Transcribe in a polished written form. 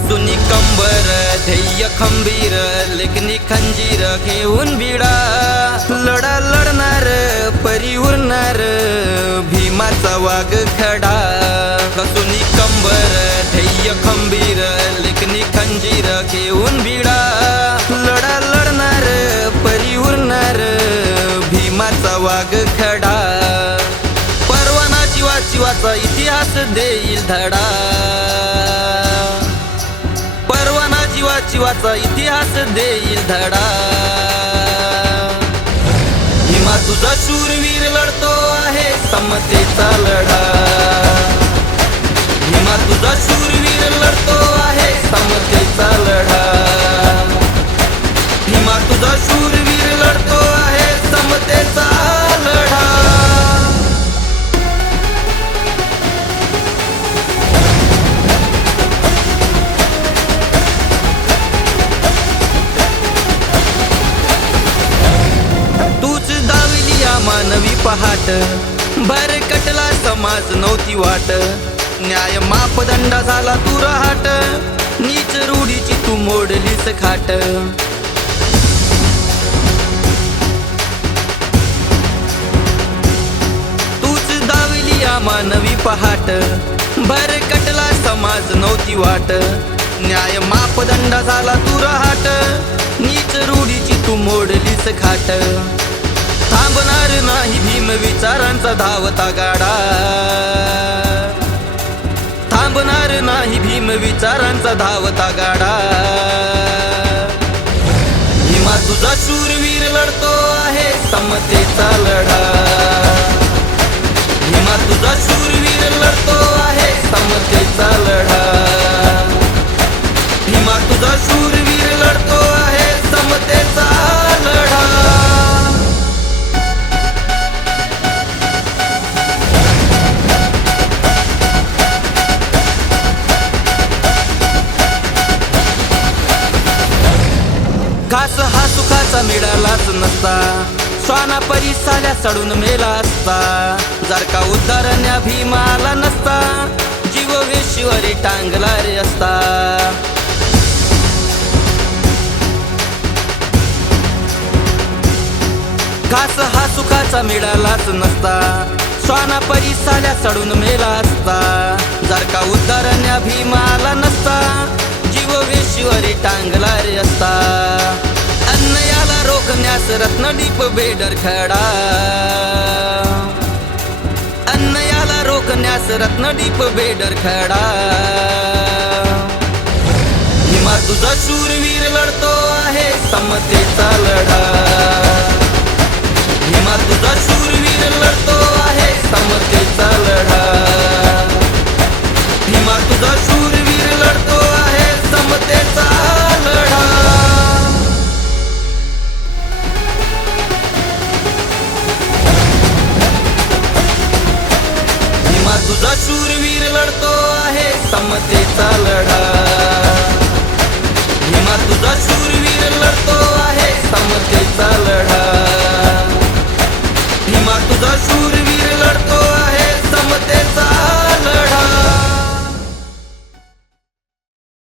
कसूनी कंबर ध्येय खंबीर लेखनी खंजीर घेऊन बिडा लढा लढणार परी उरणार भीमाचा वाघ खडा कसूनी कंबर ध्येय खंबीर लेखनी खंजीर घेऊन बिडा लढा लढणार परी उरणार भीमाचा वाघ खडा परवाना जीवाचा इतिहास देईल धडा परवाना जीवाचा इतिहास देईल धडा भीमा तुझा शूरवीर लढतो आहे समतेचा लढा भीमा तुझा शूरवीर लढतो आहे समतेचा लढा भीमा तुझा शूरवीर लढतो आहे समतेचा लढा मानवी पहाट भरकटला समाज नव्हती वाट न्याय मापदंडा झाला तू रहाट नीच रूढीची तू मोडलीस खाट तूच दावली या मानवी पहाट भरकटला समाज नव्हती वाट न्याय मापदंडा झाला तू रहाट नीच रूढीची तू मोडलीस खाट थांबणार नाही भीम विचारांचा धावता गाडा थांबणार नाही भीम विचारांचा धावता गाडा भीमा तुझा शूरवीर लढतो आहे समतेचा लढा भीमा तुझा शूरवीर लढतो आहे समतेचा लढा भीमा तुझा शूरवीर लढतो आहे समतेचा लढा घास हा सुखाचा मिळालाच नसता श्वाना परी साल्या सडून मेला असता जर का उद्धारण्या भीमाला नसता जीव वेशीवरी टांगला रे असता घास हा सुखाचा मिळालाच नसता श्वाना परी साल्या सडून मेला असता जर का उद्धारण्या भीमाला नसता जीव वेशीवरी टांगला रे असता अन्न याला रोखण्यास रत्नदीप बेडर खडा अन्न याला रोखण्यास रत्नदीप बेडर खडा भीमा तुझा शूरवीर लढतो आहे समतेचा लढा भीमा तुझा शूरवीर लढतो आहे समतेचा लढा भीमा तुझा शूरवीर लढतो आहे समतेचा लढा भीमा तुझा शूरवीर लढतो आहे समतेचा लढा भीमा तुझा शूरवीर लढतो आहे समतेचा लढा भीमा तुझा शूर